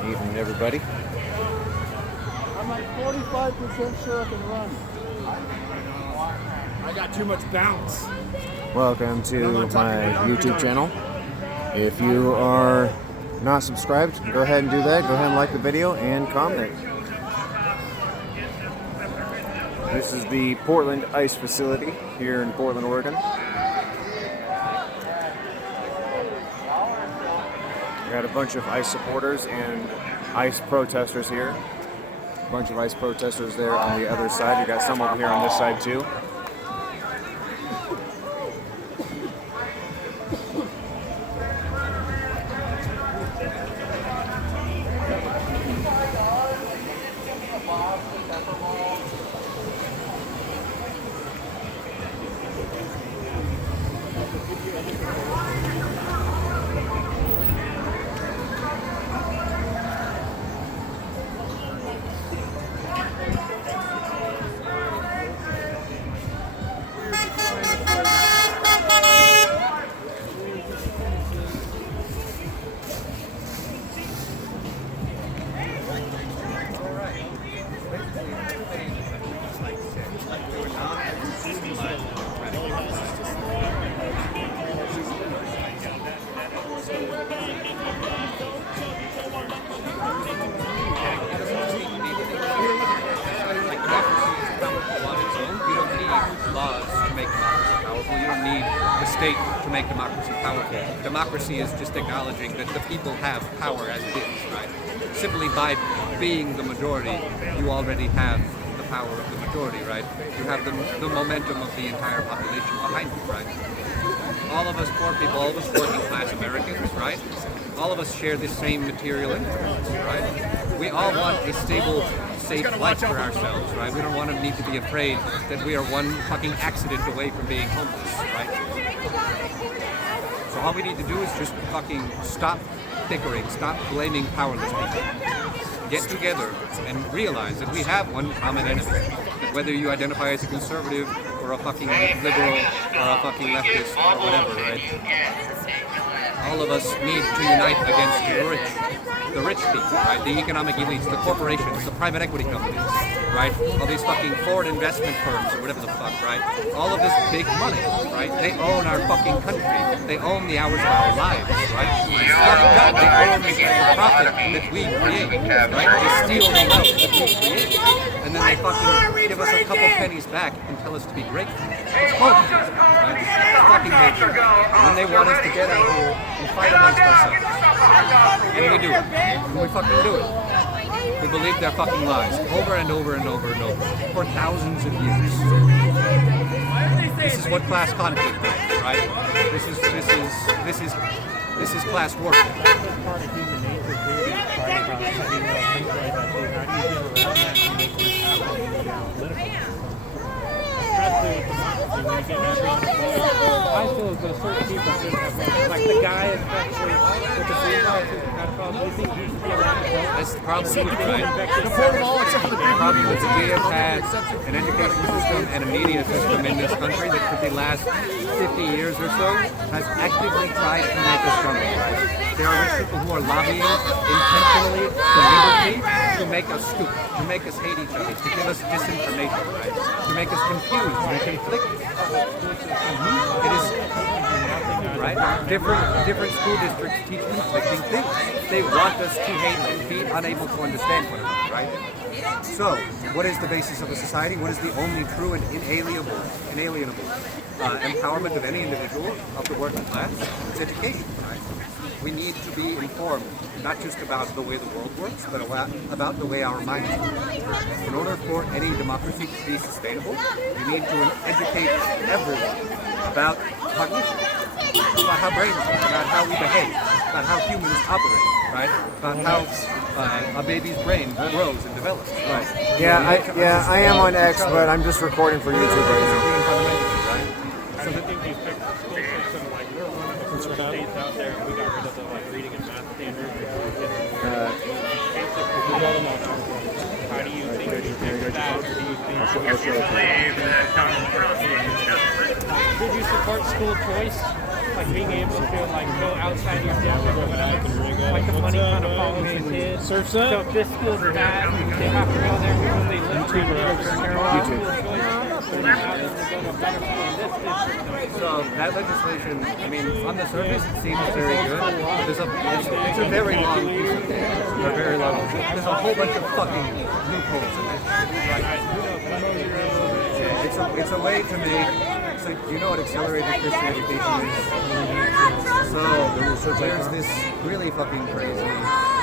Evening, everybody. I'm like 45% sure I can run. I got too much bounce. Welcome to my YouTube channel. If you are not subscribed, go ahead and do that. Go ahead and like the video and comment. This is the Portland Ice Facility here in Portland, Oregon. We got a bunch of ICE supporters and ICE protesters here. A bunch of ICE protesters there on the other side. You got some over here on this side too. To make democracy powerful. Democracy is just acknowledging that the people have power as it is, right? Simply by being the majority, you already have the power of the majority, right? You have the momentum of the entire population behind you, right? All of us poor people, all of us working class Americans, right? All of us share the same material income, right? We all want a stable, safe life for ourselves, right? We don't want to need to be afraid that we are one fucking accident away from being homeless, right? So all we need to do is just fucking stop bickering, stop blaming powerless people. Get together and realize that we have one common enemy. That whether you identify as a conservative or a fucking liberal or a fucking leftist or whatever, right? All of us need to unite against the rich people, right? The economic elites, the corporations, the private equity companies, right? All these fucking foreign investment firms or whatever the fuck, right? All of this big money, right? They own our fucking country. They own the hours of our lives, right? It's fucked up. They own the profit that we create, right? They steal the wealth that we create. And then they fucking give us a couple pennies back and tell us to be grateful. It's bullshit, right? It's fucking bullshit. And then they want us to get out here and fight amongst ourselves. And we do it. And we fucking do it. We believe their fucking lies over and over and over and over for thousands of years. This is what class conflict is, right? This is class warfare. Part of human nature too, fight about things like that too. How do you get around that to make this happen? Especially with democracy, when you get everyone. I feel as though certain people should have, like the guy especially with the green light, do you think he should be allowed to vote? That's the problem with it, right? The problem is that we have had an education system and a media system in this country that for the last 50 years or so has actively tried to make us stronger, right? There are rich people who are lobbying intentionally for liberty to make us stupid, to make us hate each other, to give us disinformation, right? To make us confused and conflicted. It is, right? Different school districts teach conflicting things. They want us to hate and be unable to understand one another, right? So, what is the basis of a society? What is the only true and inalienable empowerment of any individual of the working class? It's education, right? We need to be informed, not just about the way the world works, but about the way our minds work. In order for any democracy to be sustainable, you need to educate everyone about cognition, about how brains work, about how we behave, about how humans operate, right? About how a baby's brain grows and develops. Right. I am on X, but I'm just recording for YouTube right now. So I think these school system, like we're one of the first states out there, and we got rid of the like reading and math standards. How do you think you fix that, or do you think? Did you support school choice? Like being able to like go outside your depth or whatever, like the money kind of falling main kids. Surf's up. So if this school's bad, they have to go there because they live right there. So that legislation, I mean, on the surface it seems very good, but it's a very long piece of data. They're very long. There's a whole bunch of fucking loopholes in it. It's a way to make. So you know what accelerated Christian education is? So there's this really fucking crazy.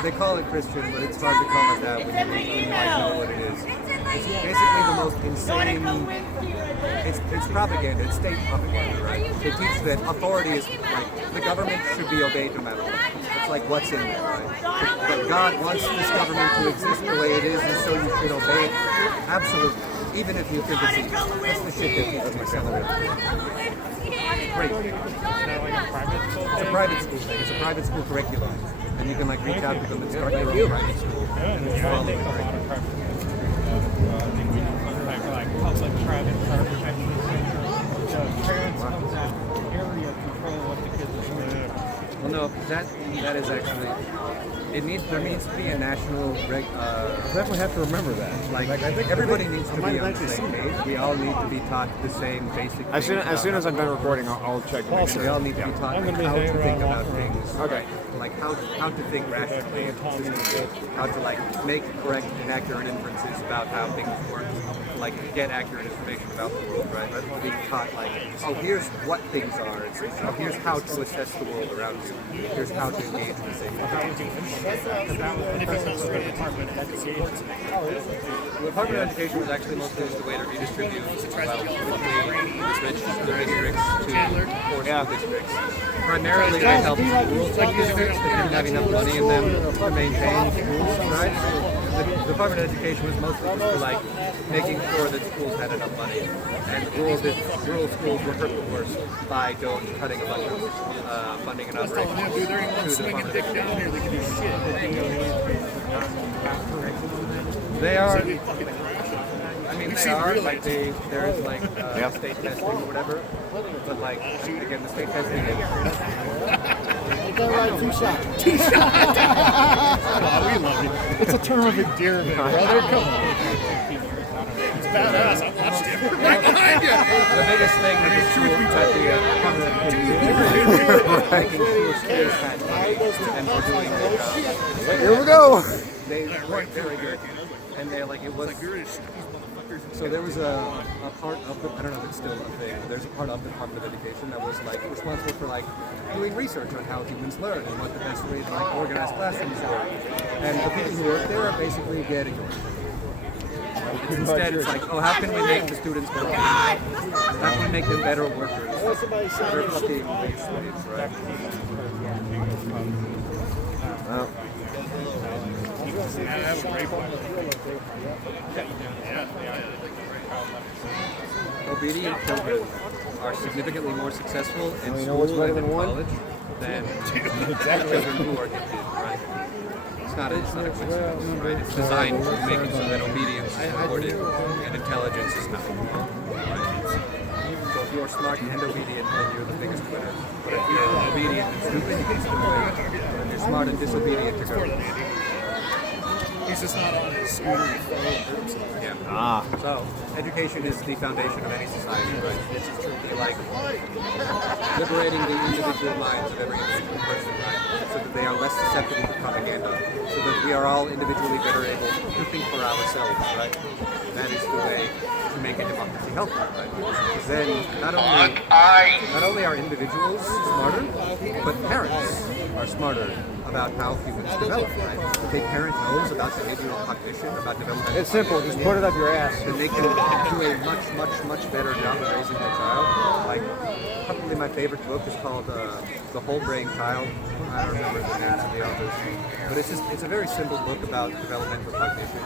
They call it Christian, but it's hard to call it that when you know what it is. It's basically the most insane. It's propaganda. It's state propaganda, right? It teaches that authority is like the government should be obeyed no matter what. It's like what's in there, right? But God wants this government to exist the way it is, and so you should obey it. Absolutely. Even if you think it's evil. That's the shit that teaches accelerated. Great. It's a private school thing. It's a private school curriculum. And you can like reach out to them and start your own private school. And it's follow the curriculum. Like public-private partnerships. So parents of that area control what the kids are doing. Well, no, that is actually. There needs to be a national Definitely have to remember that. like I think everybody needs to be on the same page. We all need to be taught the same basic As soon as I'm done recording, I'll check. and make we sure. all need to be taught like, how to think about things. Okay. Like how to think rationally, how to like make correct and accurate inferences about how things work, like get accurate information about the world, right? Rather than being taught like, oh, here's what things are, oh, here's how to assess the world around you, here's how to engage in things. The Department of Education was actually mostly just a way to redistribute wealth between rich school districts to poor school districts. Primarily, they helped rural school districts that didn't have enough money in them to maintain schools, right? The Department of Education was mostly just for like making sure that schools had enough money, and rural schools were hurt the worst by cutting a bunch of funding and operations to the Department of Education. They are. I mean, they are like there is like state testing or whatever, but like again, the state testing is. That right, 2 shots. 2 shots. We love it. It's a term of endearment, brother. Come on. It's badass. I watched it. Right behind you. The biggest thing that the school at the Department of Education is making sure schools had money and for doing their job. Here we go. They weren't very good, and they're like it was. So there was a part of the, I don't know if it's still a thing, but there's a part of the Department of Education that was like responsible for like doing research on how humans learn and what the best way to like organize classrooms are. And the people who work there are basically getting ignored. Instead, it's like, oh, how can we make the students better? How can we make them better workers? They're fucking big slaves, right? Well, Obedient children are significantly more successful in you know what's school better and in than one? college than children who are gifted, right? It's not a coincidence, right? It's designed to make it so that obedience is rewarded and intelligence is not. Right? So if you're smart and obedient, then you're the biggest winner. But if you're obedient and stupid, you can still win. And you're smart and disobedient, you're going to lose. He's just not on his scooter. Yeah. So, education is the foundation of any society, right? It's truly like liberating the individual minds of every individual person, right? So that they are less susceptible to propaganda. So that we are all individually better able to think for ourselves, right? That is the way to make a democracy healthy, right? Because then not only are individuals smarter, but parents are smarter about how humans develop, right? If a parent knows about behavioral cognition, about development, it's simple. Just put it up your ass. then they can do a much better job of raising their child. Like, probably my favorite book is called The Whole Brain Child. I don't remember the names of the authors, but it's a very simple book about developmental cognition,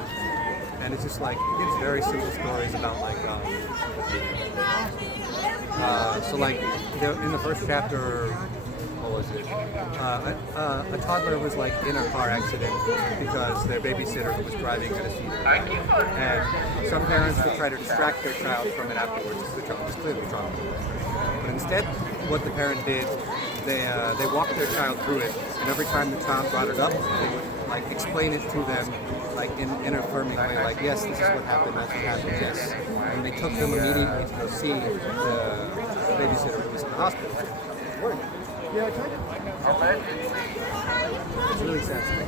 and it's just like it gives very simple stories about like so like in the first chapter. What was it? A toddler was like in a car accident because their babysitter was driving at a speed limit. And some parents would try to distract their child from it afterwards because the child was clearly traumatized. But instead, what the parent did, they walked their child through it, and every time the child brought it up, they would like explain it to them like in an affirming way, like yes, this is what happened, that's what happened, yes. And they took them immediately to go see the babysitter who was in the hospital. Yeah, kind of. It's really sad stuff.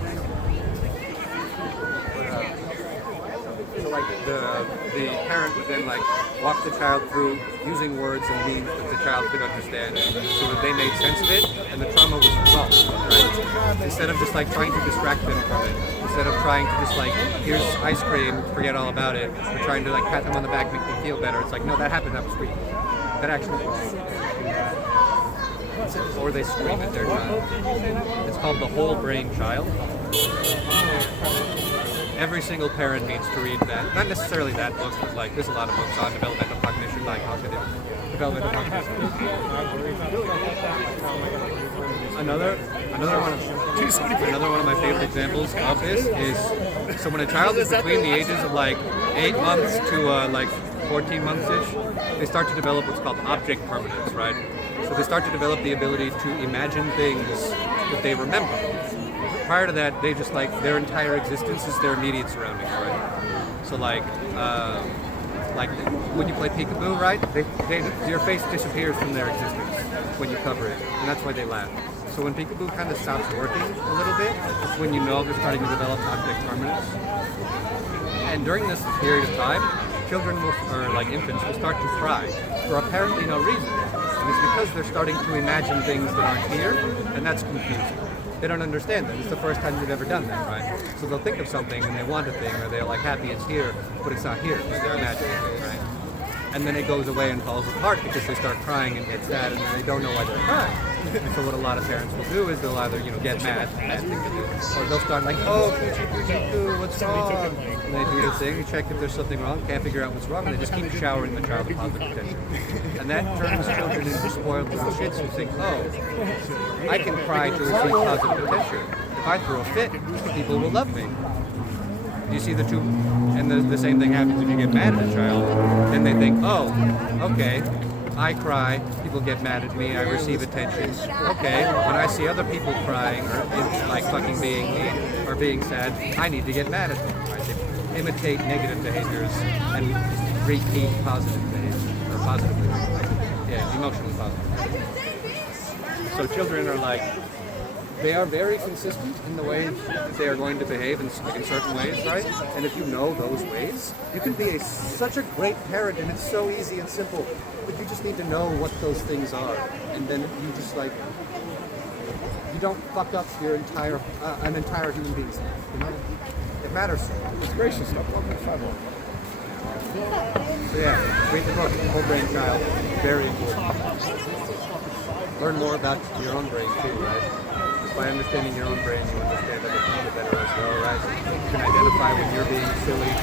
So like the parent would then like walk the child through using words and means that the child could understand, so that they made sense of it and the trauma was resolved, right? Instead of just like trying to distract them from it, instead of trying to just like, here's ice cream, forget all about it, or trying to like pat them on the back, make them feel better. It's like, no, that happened, that was sweet. That actually was. Or they scream at their child. It's called The Whole Brain Child. Every single parent needs to read that. Not necessarily that book, but like there's a lot of books on developmental cognition, like cognitive developmental cognition. Another one of my favorite examples of this is, so when a child is between the ages of like 8 months to like 14 months-ish, they start to develop what's called object permanence, right? So they start to develop the ability to imagine things that they remember. Prior to that, they just like, their entire existence is their immediate surroundings, right? So like when you play peekaboo, right? Your face disappears from their existence when you cover it, and that's why they laugh. So when peekaboo kind of stops working a little bit, it's when you know they're starting to develop object permanence. And during this period of time, children will, or like infants, will start to cry for apparently no reason. And it's because they're starting to imagine things that aren't here, and that's confusing. They don't understand that. It's the first time they've ever done that, right? So they'll think of something and they want a thing, or they're like happy it's here, but it's not here because they're imagining it, right? And then it goes away and falls apart because they start crying and get sad, and then they don't know why they're crying. So what a lot of parents will do is they'll either, get mad thing to do, or they'll start like, oh, coochie, what's wrong? And they do the thing, you check if there's something wrong, can't figure out what's wrong, and they just keep showering the child with positive attention. And that turns children into spoiled little shits who think, oh, I can cry to receive positive attention. If I throw a fit, people will love me. You see the two, and the same thing happens if you get mad at a child, then they think, oh, okay, I cry, people get mad at me, I receive attention. Okay, when I see other people crying, or like fucking being mean, or being sad, I need to get mad at them. Right? They imitate negative behaviors and repeat positive behaviors, or positive behaviors. Yeah, emotionally positive. So children are like, they are very consistent in the way that they are going to behave in certain ways, right? And if you know those ways, you can be such a great parent, and it's so easy and simple. But you just need to know what those things are, and then you just like, you don't fuck up your entire human being's life. You know, it matters. It's gracious stuff. So yeah, read the book, Whole Brain Child. Very important. Learn more about your own brain too, right? By understanding your own brain, you understand other people better as well, right? You can identify when you're being silly,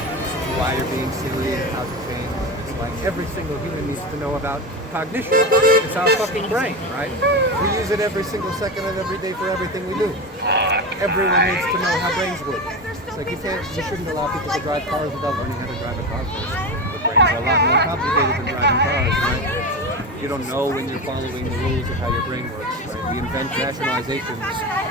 why you're being silly, and how to change. It's like every single human needs to know about cognition. It's our fucking brain, right? We use it every single second of every day for everything we do. Everyone needs to know how brains work. It's like you shouldn't allow people to drive cars without learning how to drive a car first. The brains are a lot more complicated than driving cars, right? You don't know when you're following the rules of how your brain works, right? We invent rationalizations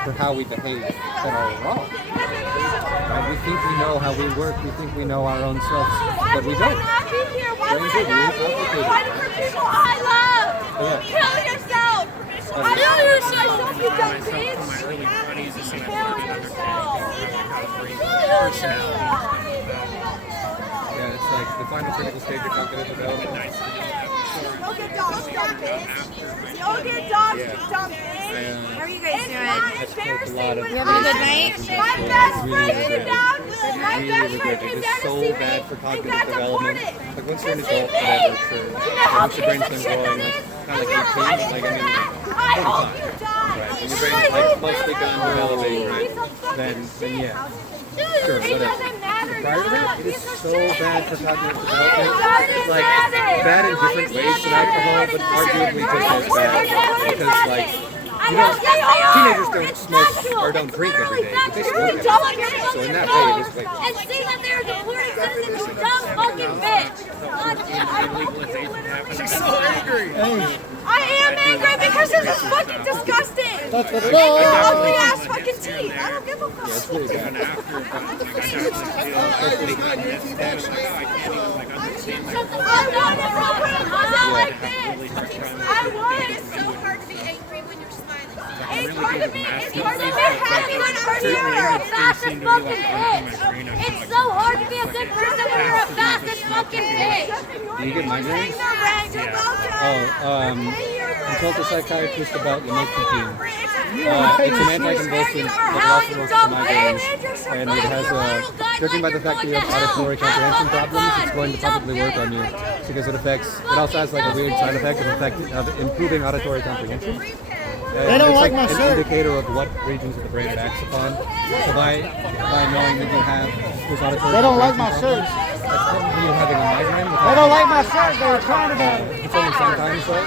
for how we behave that are wrong. Right? We think we know how we work, we think we know our own selves, but we don't. Brains are really complicated. Why do people I love? Kill yourself! Kill yourself, you dumb bitch! Kill yourself! Yeah, it's like the final critical stage of cognitive development. Go get dogs, dumb bitch! Go get dogs, dumb bitch! How are you guys doing? It's embarrassing when You having a good night? my best friend came down. My best friend came It down is so to see bad me for and cognitive got development. deported. Like once you're an To see adult, me. whatever, sure. You know how Once your brain's piece of been shit growing, that it's is? kind of I'm like gonna 18, like I mean, I hope you die. when your brain's like mostly done developing, right, then yeah. Sure, It whatever. doesn't matter Prior to that, now. it is so bad for cognitive development. It's like bad in different ways than alcohol, but arguably just as bad. Because like, teenagers don't smoke or don't drink every day, but they smoke every day. So in that way, it is like, And see that they're deporting citizens, you dumb fucking bitch. She's so angry. I am angry because this is fucking disgusting. Ugly ass fucking teenagers. please. I don't give a fuck. Yeah, it's really bad. Even after, but like, I definitely feel like this bad. I'm like, oh, I can't even like understand like, I want it from her. How's that like this? I want it. It's so hard to be angry when you're smiling. It's hard to be happy when you're a fast as fucking bitch. It's so hard to be a good person when you're a fast as fucking bitch. Do you get migraines? Consult a psychiatrist about lamotrigine. It's an anticonvulsant that also works for migraines, and it has judging by the fact that you have auditory comprehension problems, it's going to probably work on you because it also has like a weird side effect of improving auditory comprehension. They don't it's like like my an shirt. indicator of what regions of the brain it acts upon. So by knowing that you have those auditory They don't like my comprehension shirts. problems, that's probably you having a migraine. They don't like my shirt. They were trying to. It's only sometimes though.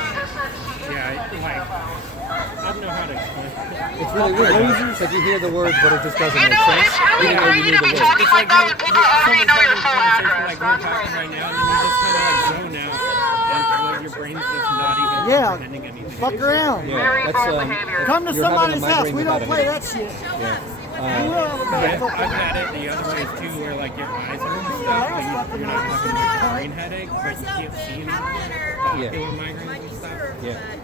yeah, like, I don't know how to explain it. It's really weird. It's like you hear the words, but it just doesn't make sense, even though you hear the words. It's like someone's having a conversation like we're talking right now, and then you just kind of like zone out, and your brain's just not even comprehending anything. Fuck around. Yeah, that's Come to you're having a somebody's house. migraine We don't without play any- that shit. Yeah. I've had it the other way too, where like your eyes are and stuff, but you're not having like a brain headache, but you can't see anything. Yeah. There were migraines and stuff.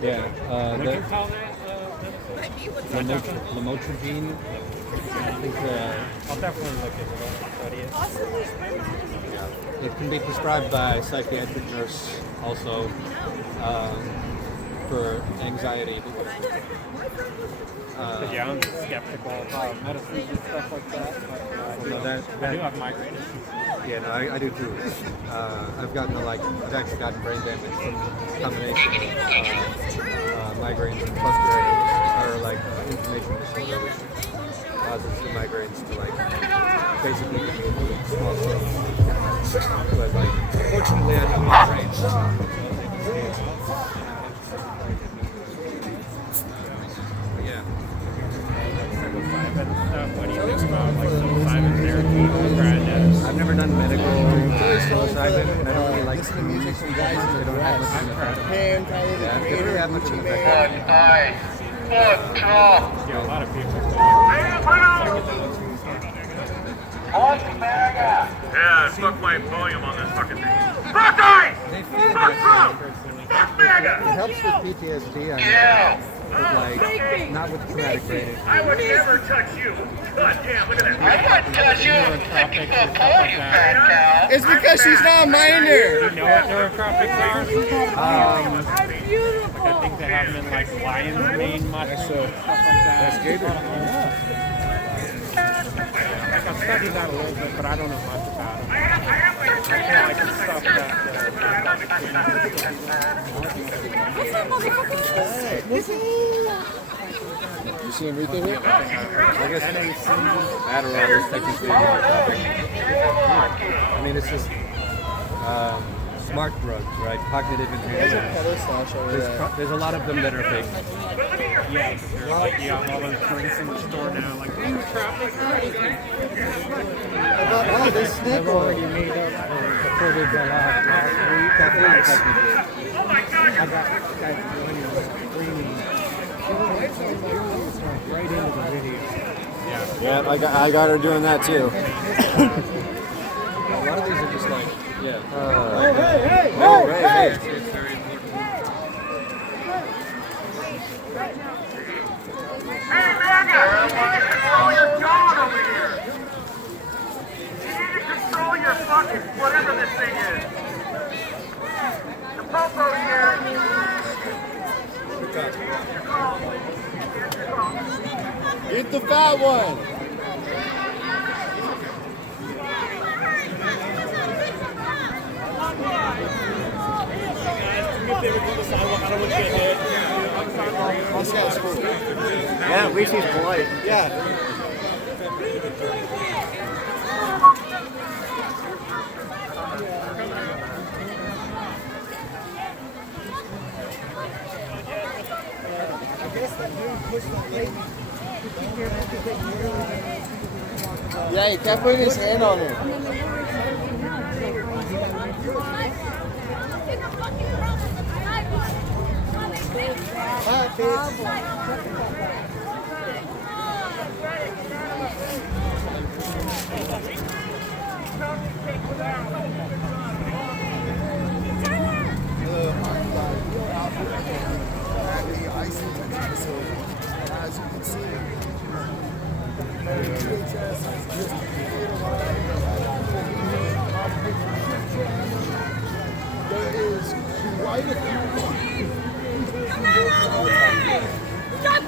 Yeah. What do you The call that? lamotrigine. I think I'll definitely look into it. Study it. it can be prescribed by a psychiatric nurse also for anxiety. Yeah, I'm skeptical about medicines and stuff like that. But, I do have migraine issues. Yeah, no, I do too. I've actually gotten brain damage from a combination of migraines and cluster or like inflammation disorder, which causes the migraines to like basically give you a small stroke. But like, fortunately, I have migraines. But yeah. What do you think about like psilocybin therapy? I've never done medical psilocybin, and I don't really like to music. They don't have much of an effect. Yeah, they don't really have much of an effect. Yeah, a lot of people. Yeah, fuck my volume on this fucking thing. They feel that MAGA! it helps with PTSD, I know, but like not with traumatic brain injury. I would never touch you. God damn, look at that. I wouldn't touch you. It's because she's not a minor. You know what neurotropics are? I think they have them in like lion's mane mushrooms, stuff like that. Like I've studied that a little bit, but I don't know much about it. I feel like it's stuff You see Enrique here? I guess Adderall is technically a neurotropic. I mean, it's just smart drugs, right? Cognitive enhancement. There's a lot of them that are fake. Yeah, they're like, you have all those drinks in the store now, like, Oh, this snake oil. made up Before they go off, caffeine technically. I got screaming right into the video. Yeah, I got her doing that too. A lot of these are just like, yeah. Hey! It's very important. Hey, MAGA! You need to control your dog over here! You need to control your fucking whatever this thing is. The popo here. Get the fat one. This guy's cool. Yeah, at least he's polite. Yeah. Yeah, he kept putting his hand on her. Hi, bitch. Stop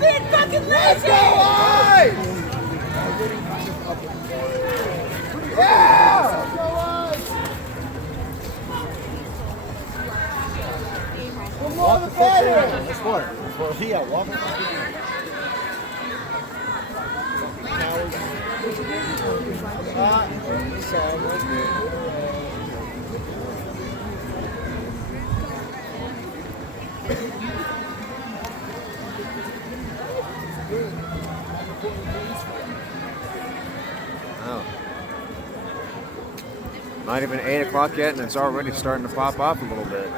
being fucking lazy! Walk the fuck around. That's what? Yeah, walk the fuck around. Oh. Not even 8 o'clock yet, and it's already starting to pop off a little bit.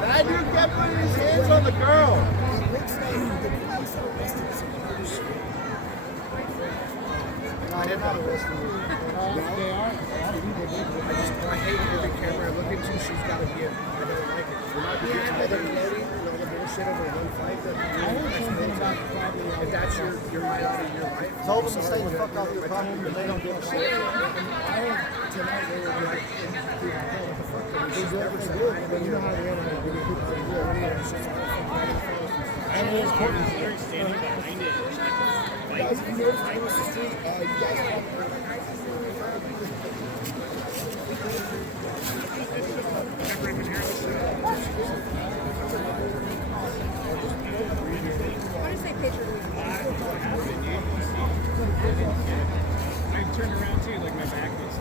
That dude kept putting his hands on the girl. I hate every camera I look into. She's got to be I don't like it. We're not doing all the bloating and all the bullshit over one fight. If that's your highlight of your life, Tell them to stay the fuck off your property, but they don't give a shit. I heard tonight they were like, what the fuck? She's never said hi to me. You know how they are. I know there's Courtney's here standing behind it. Guys, if you notice I was just doing, you guys I turned around too, like my back was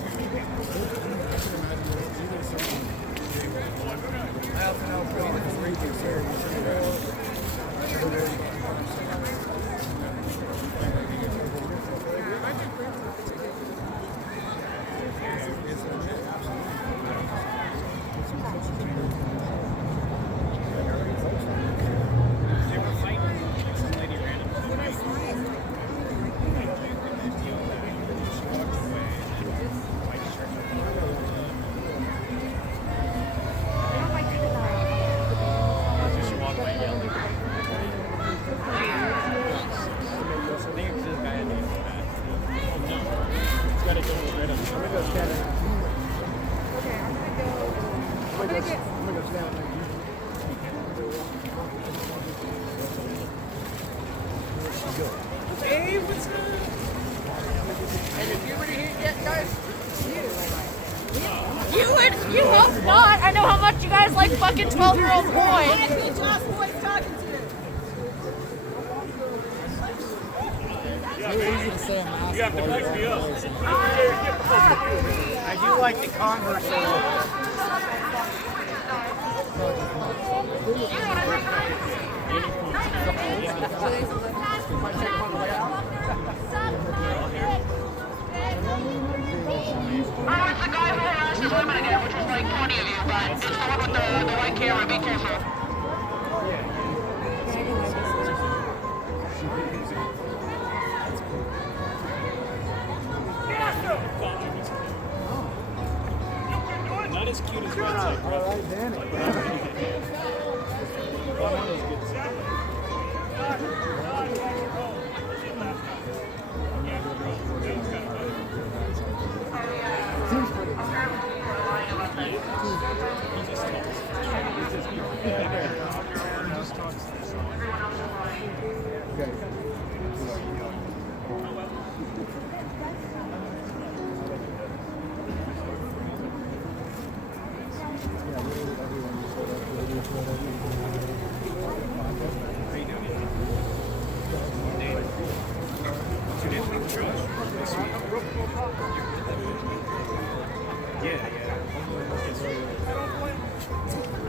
Hey, what's up? And if you were to hit that, guys, you hope not. I know how much you guys like fucking 12-year-old boys. boys talking to you. It's easy to say a mask. You have to pick me up. I do like the Converse. Oh, it's the guy who has the limit again, which was like 20 of you, but it's the one with the white camera. Be careful. Not as cute as Red All right, Danny.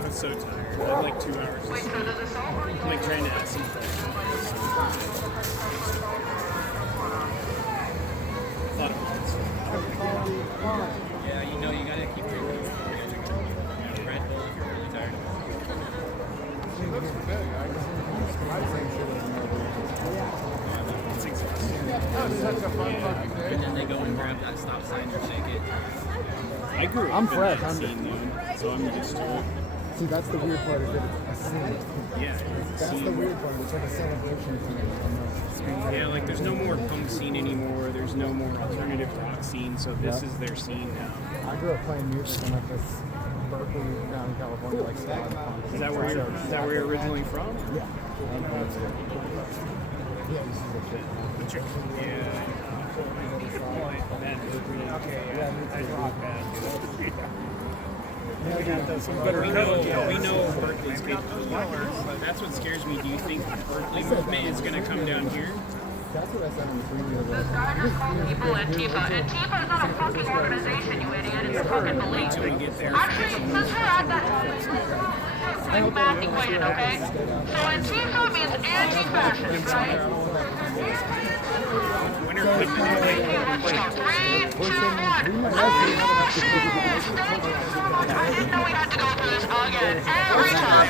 I'm so tired. I'm like 2 hours. I'm like trying to ask some Yeah, you know, you gotta keep drinking. Red Bull if you're really tired. She looks good. I was surprised they should have. And then they go and grab that stop sign or shake it. I grew up I'm in fresh. that I'm scene, dude, so I'm used to it. See, that's the weird part. Is that it's a scene. Yeah. That's the weird part. It's like a celebration for me. Yeah, like there's no more punk scene anymore. There's no more alternative rock scene. So this is their scene now. I grew up playing music in like this Berkeley down in California, like ska and punk. Is that where you're originally from? Yeah. Yeah, this is the shit. Yeah. Man, okay, yeah, that's rock band. We know Berkeley's capable, but that's what scares me. Do you think the Berkeley movement is going to come down here? That's what I said on the radio. People Antifa. Antifa is not a fucking organization, you idiot. It's a fucking belief. Until we get there. Actually, since we're at that, like math equation, okay? So Antifa means anti-fascist, right? Winter Olympics. 3, 2, 1. I didn't know we had to go through this again every time.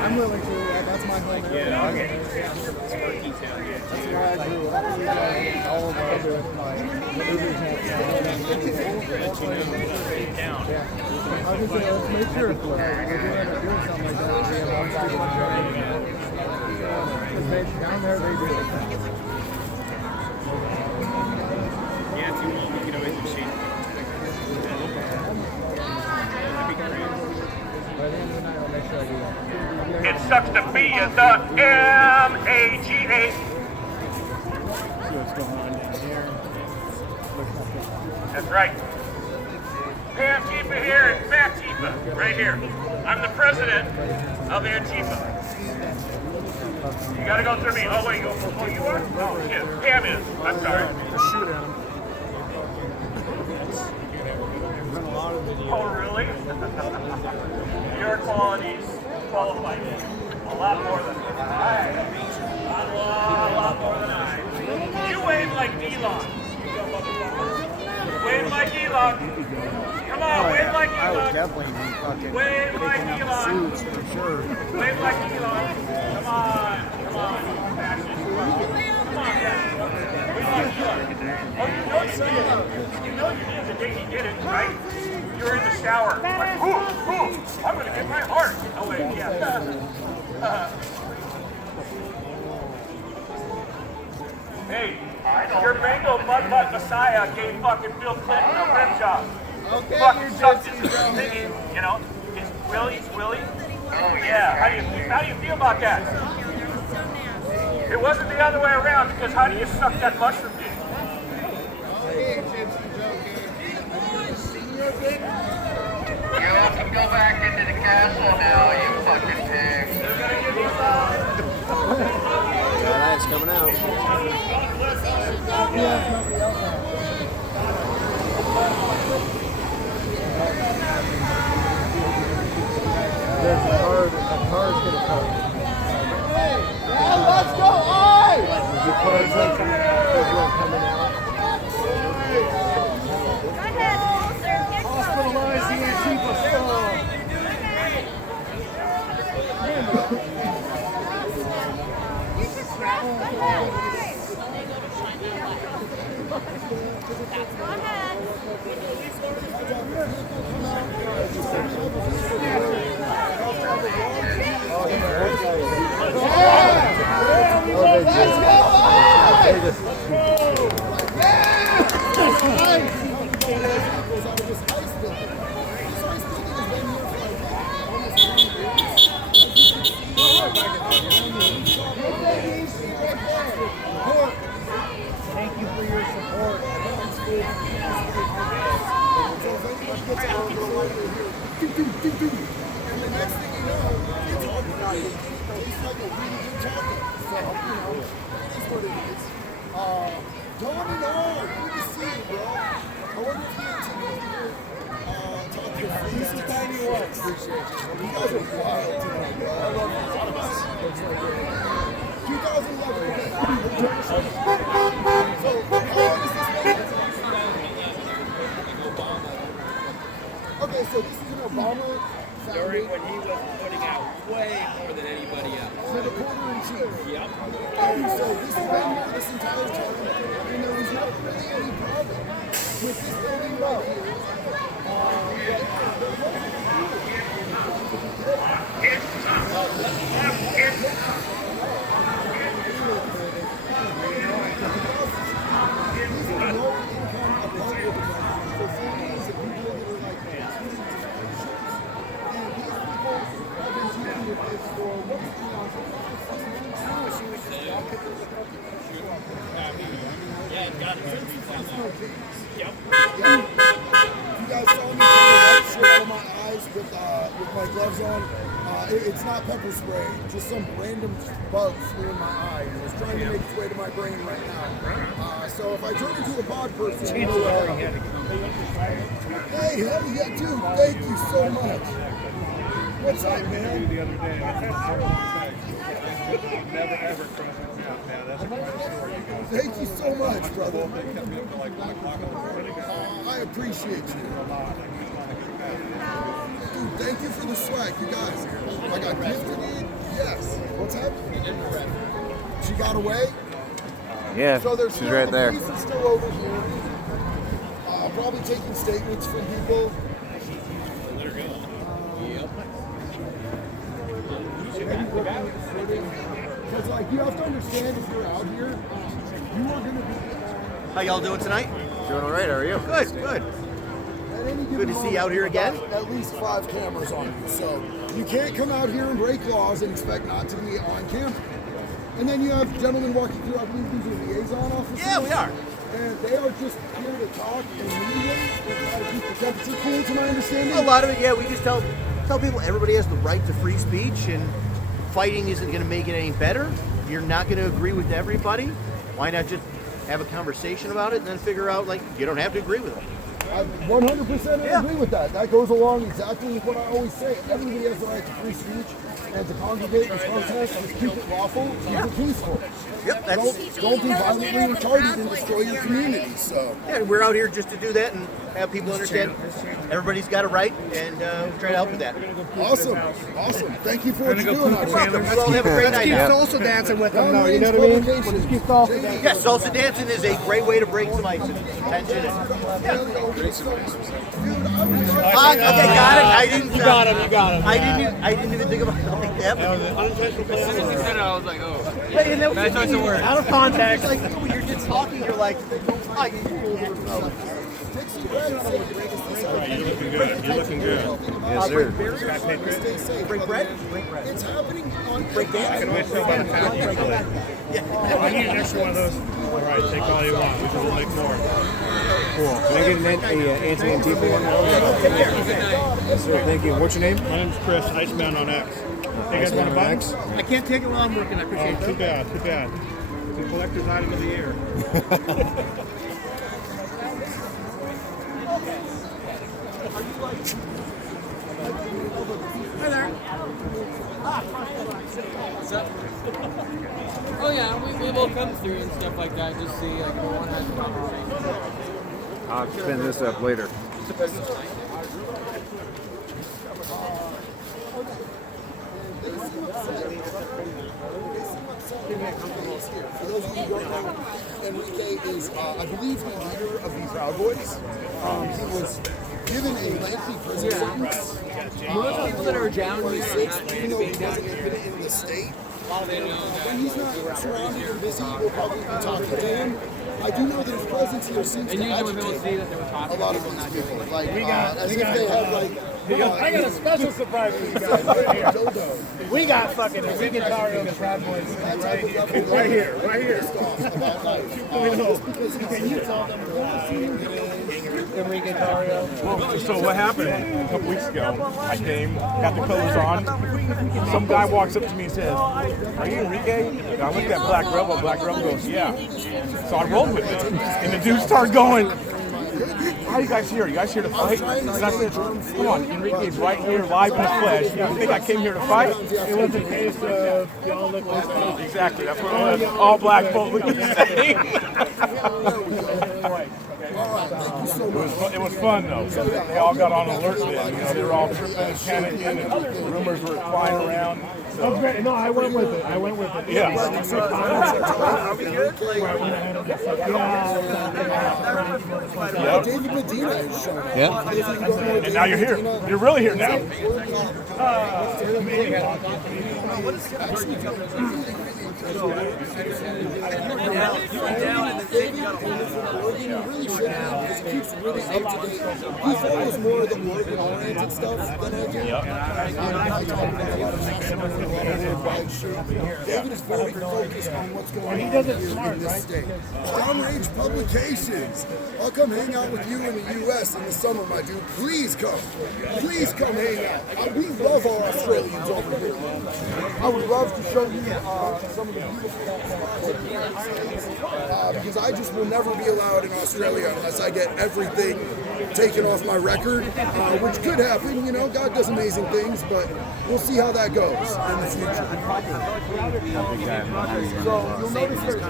I'm willing to. That's my home area. Yeah, okay. That's where I grew up. All of our other Down. Yeah. I was just let's make sure if we're doing something like that, we have one side of the journey. Because down there they do it. Yeah, if you want, we could always exchange. That'd be great. By the end of the night, I'll make sure I do that. It sucks to be in the MAGA. See what's going on down here. That's right. Antifa here and Fatifa right here. I'm the president of Antifa. You gotta go through me. Oh, wait, oh, you are? Oh, shit. Pam is. I'm sorry. Shoot at them. Oh, really? Your qualities qualify me a lot more than I. A lot more than I. You wave like Elon. Wave like Elon. Come on, wave like Elon. I would definitely be fucking Wave like picking up Elon. suits for sure. Wave like Elon. Come on. Come on, yeah. Wave like Elon. Oh, you know you did it. You know you did the day he did it, right? You were in the shower. Like, ooh, I'm going to get my heart. Oh, wait, yeah. Hey, your Bengal mud-butt messiah gave fucking Bill Clinton a rim job. Okay, Fucking sucked his thingy, you know? It's Willie. Oh, yeah. How do you feel about that? It wasn't the other way around, because how do you suck that mushroom dick? You all can go back into the castle now, you fucking pig. That's coming out. There's a car's gonna come. Let's go, oi! The car's like coming out. Hospitalize the Antifa strong. Thank you for your support. And the next thing you know, it's all great. It's like a really good talking. So, you know, it is what it is. Going and on. Good to see you, bro. I wonder if you continue here. Talk to these tiny ones. Appreciate you. You guys are wild tonight, bro. I love you. 2011. So, how long is this been? Okay, so this is an Obama founded. when he was putting out way more than anybody else. You're the quarter in chief. Yep. And so this has been here this entire time, and there was not really any problem with this building right here. You guys saw me wipe shit out of my eyes with my gloves on. It's not pepper spray, just some random bug flew in my eye and was trying to make its way to my brain right now. So if I turn into a pod person, you know what happened. Hey, hell yeah, dude, thank you so much. What's up, man? The other day, I've had several mistakes. Never ever cross my path, man. That's a great story. Thank you so much, brother. They kept me up to like 1 o'clock in the morning. I appreciate you. Dude, thank you for the swag, you guys. I got gifted it. Yes. What's happening? She got away? Yeah, So there's she's still, right the there. police is still over here. Probably taking statements from people. Because like you have to understand if you're out here, you are going to be. How y'all doing tonight? Doing all right, how are you? Good, good. At any given Good to see moment, you out here again. At least 5 cameras on you, so you can't come out here and break laws and expect not to be on camera. And then you have gentlemen walking through. I believe these are liaison officers. Yeah, we are. And they are just here to talk and mediate and try to keep the temperature cool, to my understanding. A lot of it, yeah. We just tell people everybody has the right to free speech, and fighting isn't going to make it any better. You're not going to agree with everybody. Why not just have a conversation about it and then figure out, like, you don't have to agree with it. I 100% agree with that. That goes along exactly with what I always say. Everybody has the right to free speech and to congregate and protest. Just keep it lawful, keep it peaceful. Yep, Don't be violently retarded and destroy your community. So yeah, we're out here just to do that and have people understand everybody's got a right, and we'll try to help with that. Awesome. Thank you for what you're doing out here. Let's all have a great night. Keep salsa dancing with them, though. You know what I mean? Let's keep salsa dancing. Yeah, salsa dancing is a great way to break some ice and tension. Okay, got it. I didn't. You got him. I didn't even think about it like that. That was an unintentional. As soon as he said it, I was like, oh. But, you know, Bad choice of words. out of context, like when you're just talking, you're like, oh, You're looking good. Yes, sir. Patriot. Break bread? It's happening on Break dance? I can always tell by the path you feel it. Yeah. I need an extra one of those. All right, take all you want. We will make more. Cool. Can I get an anti-Antifa one? Yes, sir. Thank you. What's your name? My name's Chris, Iceman on X. You guys want a button? I can't take it while I'm working. I appreciate Oh, too bad. It's a collector's item of the year. Hi there. Oh yeah, we will come through and stuff like that. Just see, like, we want to have a conversation. I'll spin this up later. For those of you who don't know, Enrique is, I believe, the leader of the Proud Boys. He was given a lengthy prison sentence. People that are down here, Even though he wasn't even in the state. When he's not surrounded and busy, we'll probably be talking to him. I do know that his presence here seems to agitate a lot of these people. Like, as if they have, like, I got a special surprise for you guys right here. We got fucking Enrique Tario and the Proud Boys right here. Right here. Can you tell them Enrique Tario. So what happened a couple weeks ago, I came, got the colors on. Some guy walks up to me and says, "Are you Enrique?" And I looked at Black Rebel. Black Rebel goes, "Yeah." So I rolled with it. And the dude started going, "Why are you guys here? Are you guys here to fight?" And I said, "Come on, Enrique's right here, live in the flesh. You think I came here to fight?" It was a case of y'all look like that. Exactly. That's what all black folk would say. All right, thank you so much. It was fun though. They all got on alert then. You know, they were all tripping and panicking, and rumors were flying around. Oh, great. No, I went with it. Yeah. Are we good? Yep. David Medina is showing up. Yeah. And now you're here. You're really here now. He follows more of the Oregon-oriented stuff than I do. David is very focused on what's going on here in this state. Downrange Publications. I'll come hang out with you in the U.S. in the summer, my dude. Please come. Please come hang out. We love our Australians over here. I would love to show you some of the beautiful spots because I just will never be allowed in Australia unless I get everything taken off my record, which could happen. You know, God does amazing things, but we'll see how that goes in the future. So you'll notice there's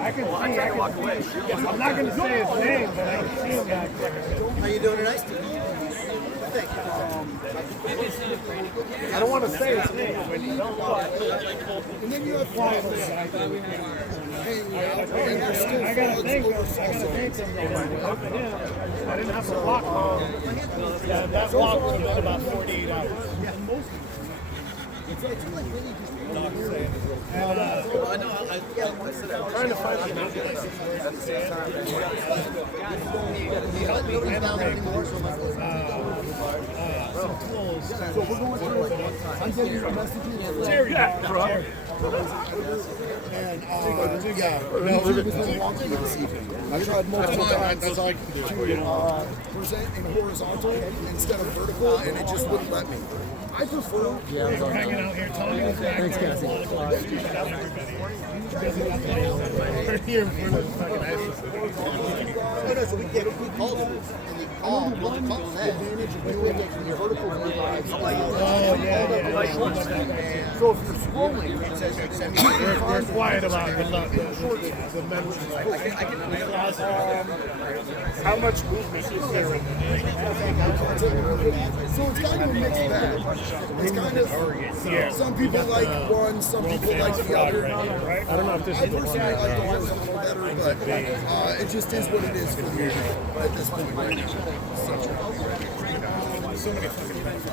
I can walk away. I'm not going to say his name, but I can see him back there. How you doing tonight? Thank you. I don't want to say his name. and then you have frogs hanging out, and there's still frogs over I didn't have to walk long. Yeah, that walk was about 48 hours. I'm trying to find the mountain at the same time. So we're going through it. I'm getting your messages. Jerry, And yeah, was really long for me this evening. I tried multiple times to present in horizontal instead of vertical, and it just wouldn't let me. I prefer. hanging out here. Tony was back there. We're here for the fucking ice. So we called it, and the call said. Advantage of doing it in your vertical lives. Oh, yeah. So if you're scrolling, it says We're quiet about the members. How much movement is there in the So it's kind of a mixed bag. It's kind of some people like one, some people like the other. I don't know if this I personally like the ones a little better, but it just is what it is for me at this point right now. so many fucking things.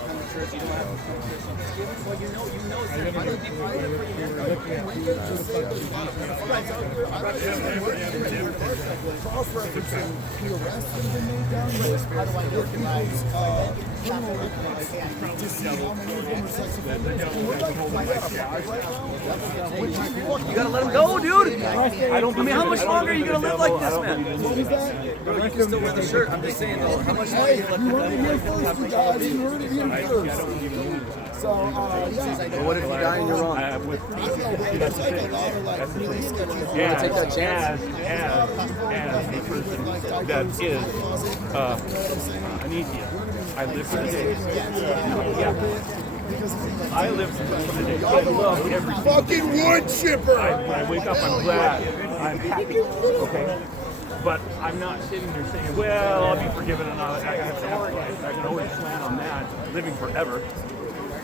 Cross-referencing the arrests that have been made down here, how do I get people's criminal records to see how many of them are sex offenders? And we're like 5 guys right now. You gotta let him go, dude. I mean, how much longer are you gonna live like this, man? What was that? Bro, you can still wear the shirt. I'm just saying, though, how much longer Hey, you let you heard it here first, you guys. You heard it here first. So, yeah. What if you die and you're wrong? I don't know, man. There's like a lot of like really sketchy. Yeah, take that chance. As a person that is an atheist, I live for the day. I live for the day. I love every fucking wood chipper. When I wake up, I'm glad. I'm happy. Okay. But I'm not sitting here saying, well, I'll be forgiven and I have to have life. I can always plan on that, living forever.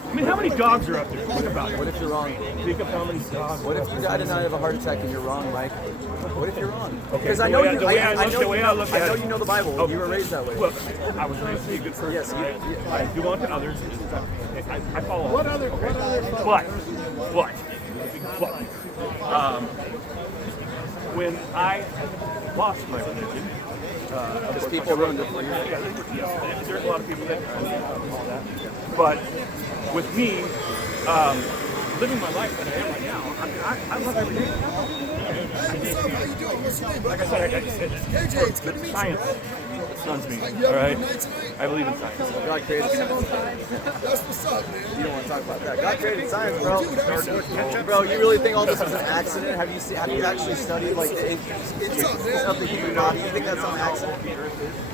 I mean, how many dogs are up there? Think about it. What if you're wrong? Think of how many dogs. What if you die tonight of a heart attack and you're wrong, Mike? What if you're wrong? Okay. Because I know you. I know you know the Bible. Okay. You were raised that way. Well, I was raised to be a good person. Yes. I do unto others. I follow. What other? When I lost my religion, Because people ruined it for you. there's a lot of people that all that. But with me, living my life that I am right now, I love every day. Hey, what's up? How you doing? What's your name, bro? Like I said, KJ, it's good to meet you, science. bro. sun's mean. You All having a right. good night tonight? I believe in science. God created science. That's what's up, man. You don't want to talk about that. God created science, bro. Dude, absolutely. Bro, you really think all this was an accident? Have you actually studied like the What's up, man? of the human body? You think that's on accident?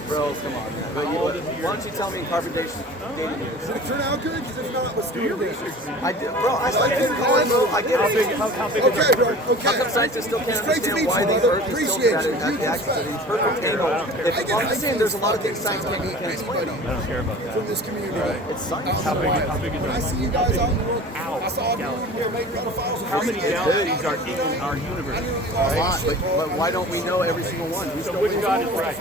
Bro, come on, man. But why don't you tell me in carbon dating years? Did it turn out good? Because if not, let's do your research. I did, bro. I like this calling, bro. I get it. How big Okay, bro. Okay. How come scientists still can't It's great to understand meet why you, the brother. Earth is still Appreciate at you. the axis of the perfect angle? I'm just saying, there's a lot of things science can't explain. I don't care about that. From this community. It's science. How big is When I see you guys out in the world, I saw you make pedophiles. How many galaxies are in our universe? A lot, but why don't we know every single one? So which God is right?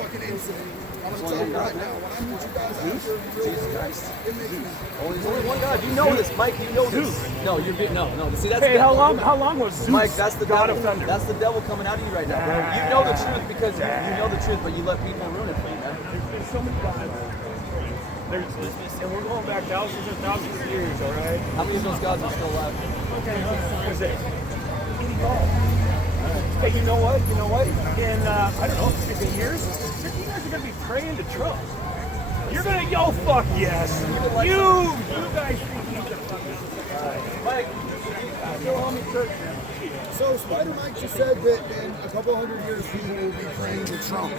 I'm going to tell you right now, when I meet you guys after, Jesus Christ. it makes me... There's only one God. You know this, Mike. You know this. No, you're being no. See, that's Hey, the how devil. long was Zeus? Mike, that's the God devil. of thunder. That's the devil coming out of you right now, bro. You know the truth because you know the truth, but you let people ruin it for you, man. There's been so many gods. And we're going back thousands and thousands of years, all right? How many of those gods are still alive? Because it evolved. Hey, you know what? In, I don't know, 50 years, you guys are going to be praying to Trump. You're going to, yo, fuck yes. You guys think he's the fucking Mike, go home in church, man. So Spider Mike just said that in a couple hundred years people will be praying to Trump.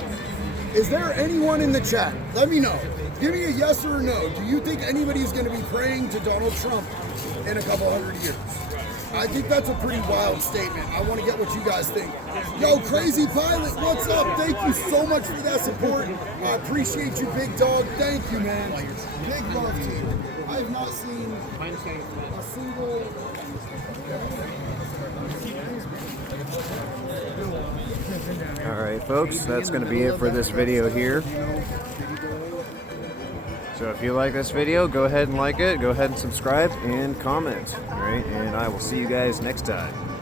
Is there anyone in the chat? Let me know. Give me a yes or a no. Do you think anybody's going to be praying to Donald Trump in a couple hundred years? I think that's a pretty wild statement. I want to get what you guys think. Yo, Crazy Pilot, what's up? Thank you so much for that support. I appreciate you, big dog. Thank you, man. Big love to you. I have not seen a single... Alright folks, that's going to be it for this video here. So if you like this video, go ahead and like it, go ahead and subscribe and comment. Alright, and I will see you guys next time.